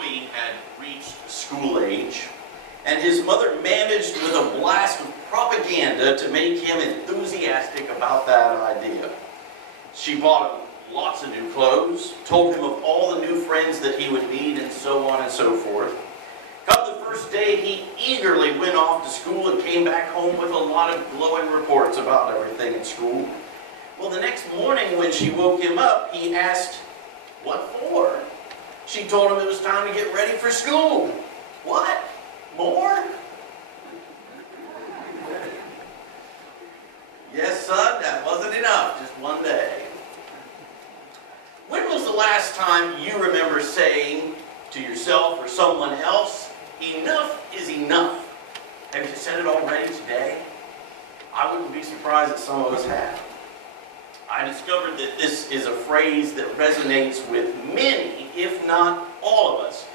Tommy had reached school age, and his mother managed with a blast of propaganda to make him enthusiastic about that idea. She bought him lots of new clothes, told him of all the new friends that he would meet, and so on and so forth. Come the first day, he eagerly went off to school and came back home with a lot of glowing reports about everything at school. Well, the next morning when she woke him up, he asked, "What for?" She told him it was time to get ready for school. What? More? Yes, son, that wasn't enough, just one day. When was the last time you remember saying to yourself or someone else, "Enough is enough"? Have you said it already today? I wouldn't be surprised if some of us have. I discovered that this is a phrase that resonates with many, if not all of us.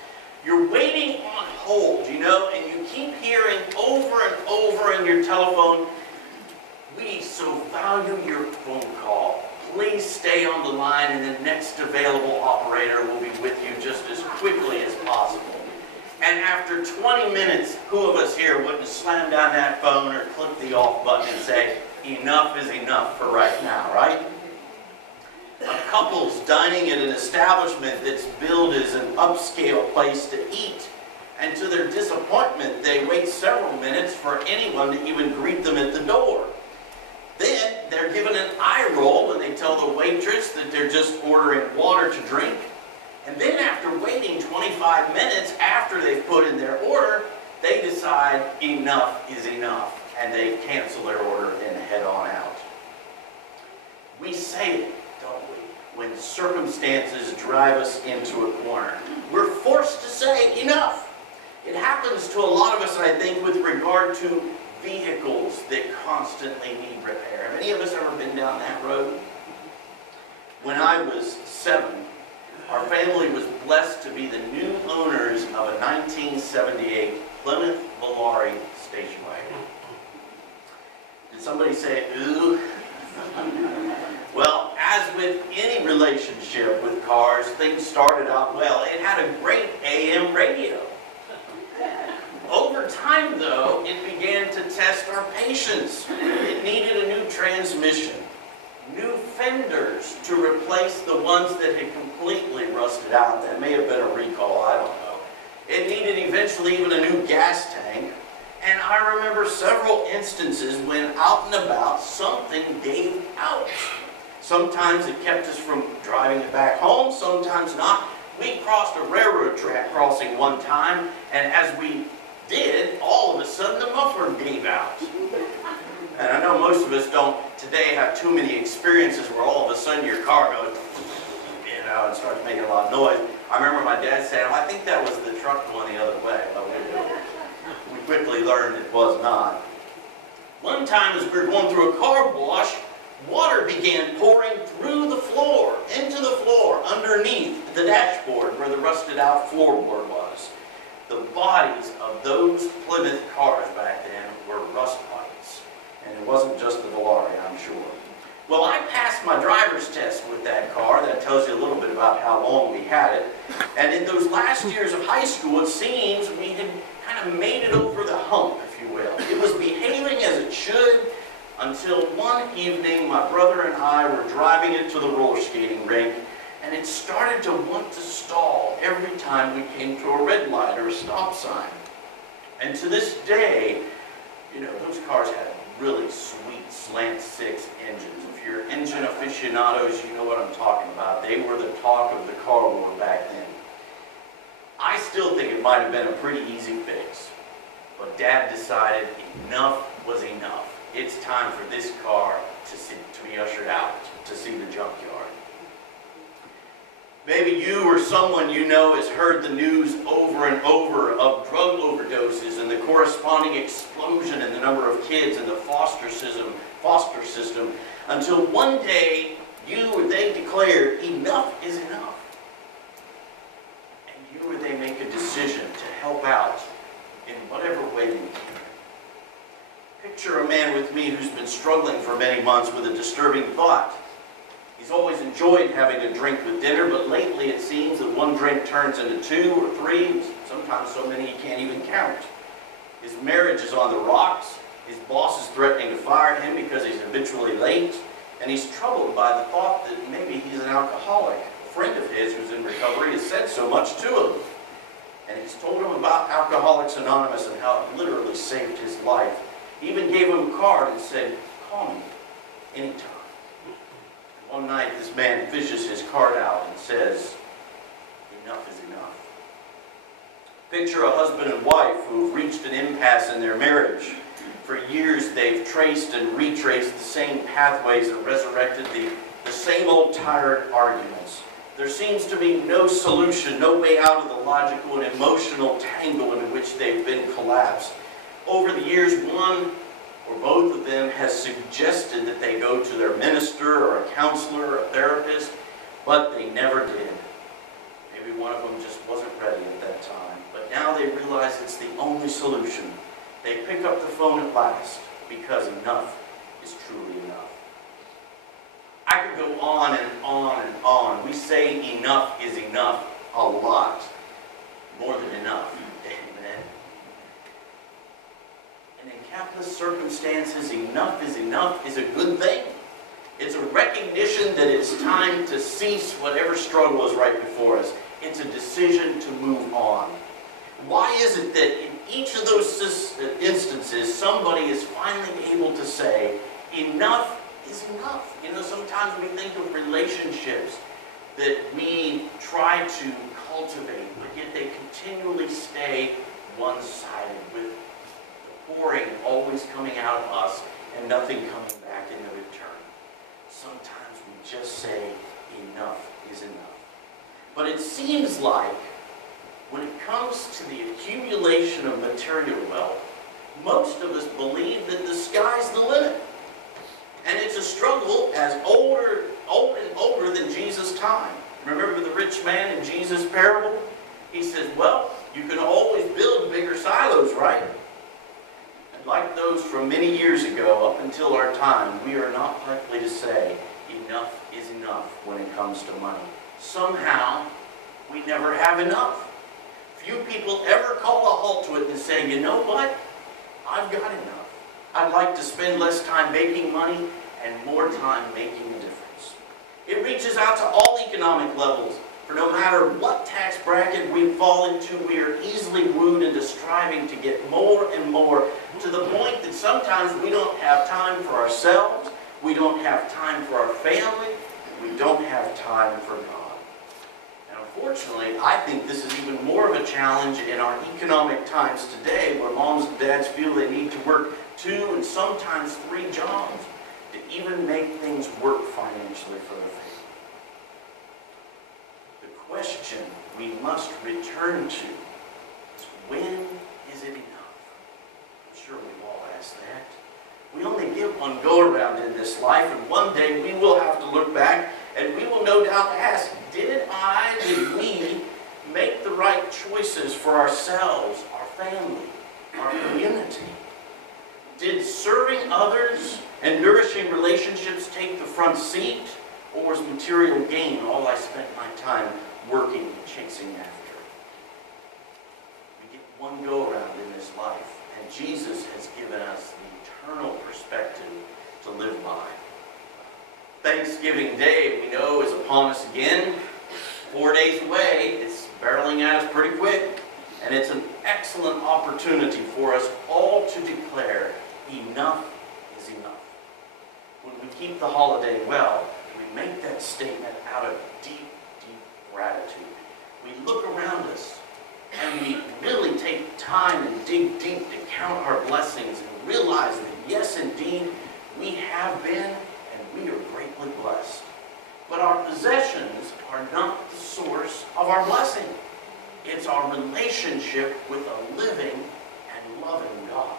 You're waiting on hold, you know, and you keep hearing over and over in your telephone, "We so value your phone call. Please stay on the line and the next available operator will be with you just as quickly as possible." And after 20 minutes, who of us here wouldn't slam down that phone or click the off button and say, "Enough is enough for right now," right? A couple's dining at an establishment that's billed as an upscale place to eat, and to their disappointment, they wait several minutes for anyone to even greet them at the door. Then they're given an eye roll when they tell the waitress that they're just ordering water to drink. And then after waiting 25 minutes after they've put in their order, they decide enough is enough, and they cancel their order and head on out. We say it, don't we, when circumstances drive us into a corner. We're forced to say enough. It happens to a lot of us, I think, with regard to vehicles that constantly need repair. Have any of us ever been down that road? When I was 7, our family was blessed to be the new owners of a 1978 Plymouth Volare station wagon. Did somebody say, "Ooh"? Well, as with any relationship with cars, things started out well. It had a great AM radio. Over time, though, it began to test our patience. It needed a new transmission, new fenders to replace the ones that had completely rusted out. That may have been a recall, I don't know. It needed eventually even a new gas tank. And I remember several instances when out and about something gave out. Sometimes it kept us from driving it back home, sometimes not. We crossed a railroad track crossing one time, and as we did, all of a sudden the muffler gave out. And I know most of us don't today have too many experiences where all of a sudden your car goes, you know, and starts making a lot of noise. I remember my dad saying, "Oh, I think that was the truck going the other way." But we quickly learned it was not. One time as we were going through a car wash, water began pouring through the floor, into the floor, underneath the dashboard where the rusted out floorboard was. The bodies of those Plymouth cars back then were rust bodies. And it wasn't just the Volare, I'm sure. Well, I passed my driver's test with that car. That tells you a little bit about how long we had it. And in those last years of high school, it seems we had kind of made it over the hump, if you will. It was behaving as it should until one evening my brother and I were driving it to the roller skating rink, and it started to want to stall every time we came to a red light or a stop sign. And to this day, you know, those cars had really sweet slant six engines. If you're engine aficionados, you know what I'm talking about. They were the talk of the car world back then. I still think it might have been a pretty easy fix, but Dad decided enough was enough. It's time for this car to be ushered out, to see the junkyard. Maybe you or someone you know has heard the news over and over of drug overdoses and the corresponding explosion in the number of kids in the foster system, until one day you or they declare enough is enough. And you or they make a decision to help out in whatever way you can. Picture a man with me who's been struggling for many months with a disturbing thought. He's He's always enjoyed having a drink with dinner, but lately it seems that one drink turns into 2 or 3, sometimes so many he can't even count. His marriage is on the rocks. His boss is threatening to fire him because he's habitually late, and he's troubled by the thought that maybe he's an alcoholic. A friend of his who's in recovery has said so much to him, and he's told him about Alcoholics Anonymous and how it literally saved his life. He even gave him a card and said, "Call me anytime." One night this man fishes his card out and says, "Enough is enough." Picture a husband and wife who have reached an impasse in their marriage. For years they've traced and retraced the same pathways and resurrected the same old tired arguments. There seems to be no solution, no way out of the logical and emotional tangle into which they've been collapsed. Over the years, one or both of them has suggested that they go to their minister or a counselor or a therapist, but they never did. Maybe one of them just wasn't ready at that time, but now they realize it's the only solution. They pick up the phone at last because enough is truly enough. I could go on and on and on. We say enough is enough a lot. More than enough. Amen. And in countless circumstances, enough is a good thing. It's a recognition that it's time to cease whatever struggle is right before us. It's a decision to move on. Why is it that in each of those instances, somebody is finally able to say, enough is enough? You know, sometimes we think of relationships that we try to cultivate, but yet they continually stay one-sided, with the pouring always coming out of us and nothing coming back in return. Sometimes we just say, enough is enough. But it seems like when it comes to the accumulation of material wealth, most of us believe that the sky's the limit. And it's a struggle as old and older than Jesus' time. Remember the rich man in Jesus' parable? He says, well, you can always build bigger silos, right? And like those from many years ago, up until our time, we are not likely to say, enough is enough when it comes to money. Somehow, we never have enough. Few people ever call a halt to it and say, you know what? I've got enough. I'd like to spend less time making money and more time making a difference. It reaches out to all economic levels. For no matter what tax bracket we fall into, we are easily wooed into striving to get more and more, to the point that sometimes we don't have time for ourselves, we don't have time for our family, we don't have time for God. Unfortunately, I think this is even more of a challenge in our economic times today, where moms and dads feel they need to work 2 and sometimes 3 jobs to even make things work financially for their family. The question we must return to is, when is it enough? I'm sure we've all asked that. We only get one go-around in this life, and one day we will have to look back and we will no doubt ask, did we make the right choices for ourselves, our family, our community? Did serving others and nourishing relationships take the front seat, or was material gain all I spent my time working and chasing after? We get one go-around in this life, and Jesus has given us the eternal perspective to live by. Thanksgiving Day, we know, is upon us again. 4 days away. It's barreling at us pretty quick. And it's an excellent opportunity for us all to declare, enough is enough. When we keep the holiday well, we make that statement out of deep, deep gratitude. We look around us and we really take time and dig deep to count our blessings and realize that, yes, indeed, we have been and we are greatly blessed. But our possessions are not the source of our blessing. It's our relationship with a living and loving God.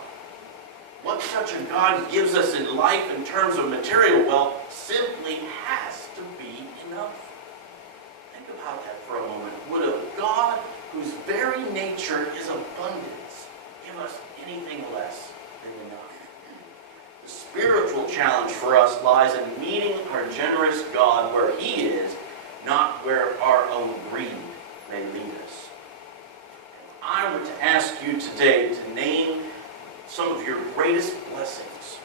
What such a God gives us in life in terms of material wealth simply has to be enough. Think about that for a moment. Would a God whose very nature is abundance give us anything less than enough? The spiritual challenge for us lies in meeting our generous God where He is, not where our own greed may lead us. If I were to ask you today to name some of your greatest blessings,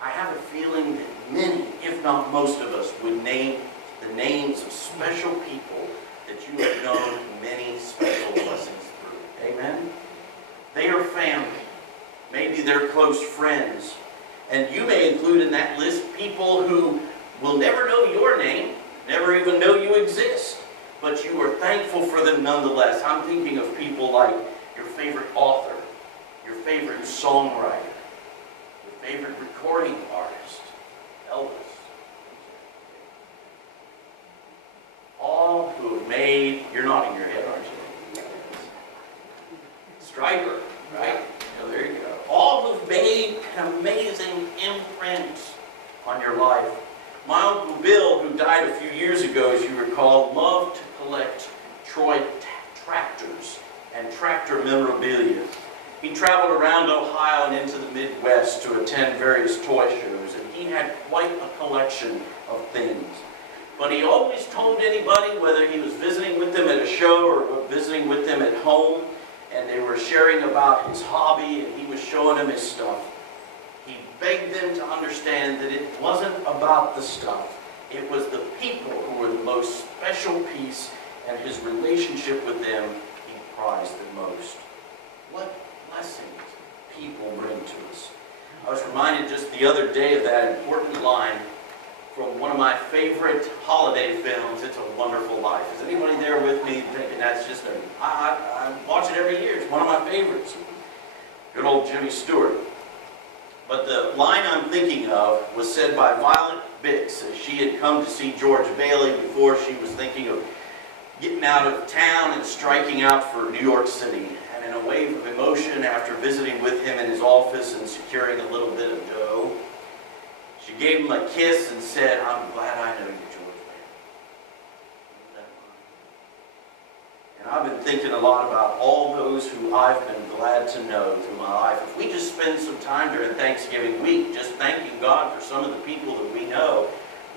I have a feeling that many, if not most of us, would name the names of special people that you have known many special blessings through. Amen? They are family. Maybe they're close friends. And you may include in that list people who will never know your name, never even know you exist, but you are thankful for them nonetheless. I'm thinking of people like your favorite author, your favorite songwriter, your favorite recording artist, Elvis. All who have made, you're nodding your head, aren't you? Stryper, right? Oh, there you go. All who've made an amazing imprint on your life. My Uncle Bill, who died a few years ago, as you recall, loved to collect Troy tractors and tractor memorabilia. He traveled around Ohio and into the Midwest to attend various toy shows, and he had quite a collection of things. But he always told anybody, whether he was visiting with them at a show or visiting with them at home, and they were sharing about his hobby and he was showing them his stuff, he begged them to understand that it wasn't about the stuff. It was the people who were the most special piece, and his relationship with them he prized the most. What blessings people bring to us. I was reminded just the other day of that important line from one of my favorite holiday films, It's a Wonderful Life. Is anybody there with me thinking that's just I watch it every year. It's one of my favorites. Good old Jimmy Stewart. But the line I'm thinking of was said by Violet Bix as she had come to see George Bailey before she was thinking of getting out of town and striking out for New York City. And in a wave of emotion, after visiting with him in his office and securing a little bit of dough, she gave him a kiss and said, "I'm glad I know you, George Bailey." And I've been thinking a lot about all those who I've been glad to know through my life. If we just spend some time during Thanksgiving week just thanking God for some of the people that we know,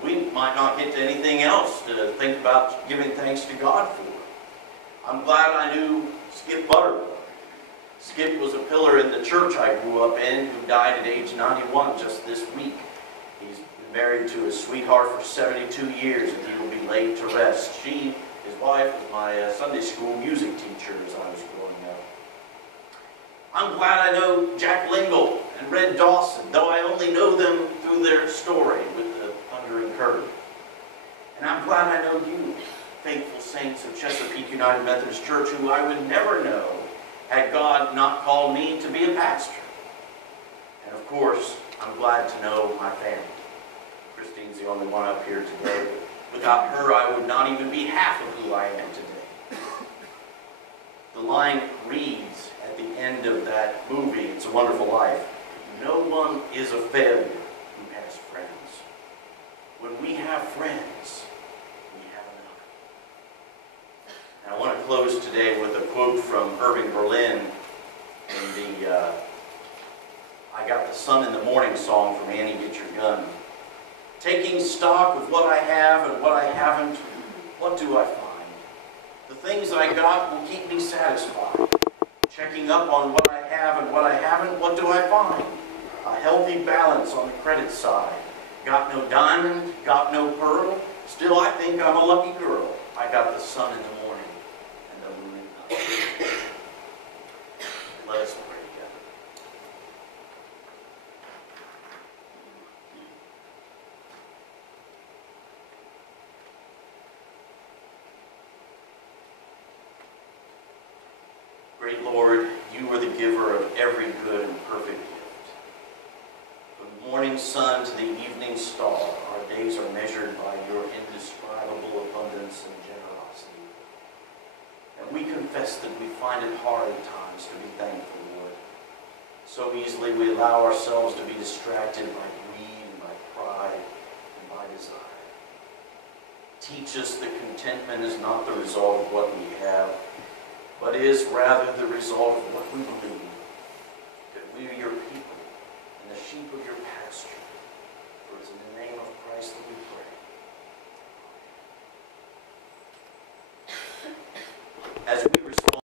we might not get to anything else to think about giving thanks to God for. I'm glad I knew Skip Butterworth. Skip was a pillar in the church I grew up in, who died at age 91 just this week. He's been married to his sweetheart for 72 years, and he will be laid to rest. She, his wife, was my Sunday school music teacher as I was growing up. I'm glad I know Jack Lingle and Red Dawson, though I only know them through their story with the Thundering Curve. And I'm glad I know you, faithful saints of Chesapeake United Methodist Church, who I would never know had God not called me to be a pastor. And of course, I'm glad to know my family. Christine's the only one up here today. Without her, I would not even be half of who I am today. The line reads at the end of that movie, It's a Wonderful Life, "No one is a failure who has friends. When we have friends, we have enough." And I want to close today with a quote from Irving Berlin in the I Got the Sun in the Morning song from Annie Get Your Gun. "Taking stock of what I have and what I haven't, what do I find? The things I got will keep me satisfied. Checking up on what I have and what I haven't, what do I find? A healthy balance on the credit side. Got no diamond, got no pearl, still I think I'm a lucky girl. I got the sun in the morning and the moon at night." Let us pray together. Great Lord, you are the giver of every good and perfect gift. From the morning sun to the evening star, our days are measured by your indescribable abundance and generosity. And we confess that we find it hard at times to be thankful, Lord. So easily we allow ourselves to be distracted by greed and by pride and by desire. Teach us that contentment is not the result of what we have, but is rather the result of what we believe.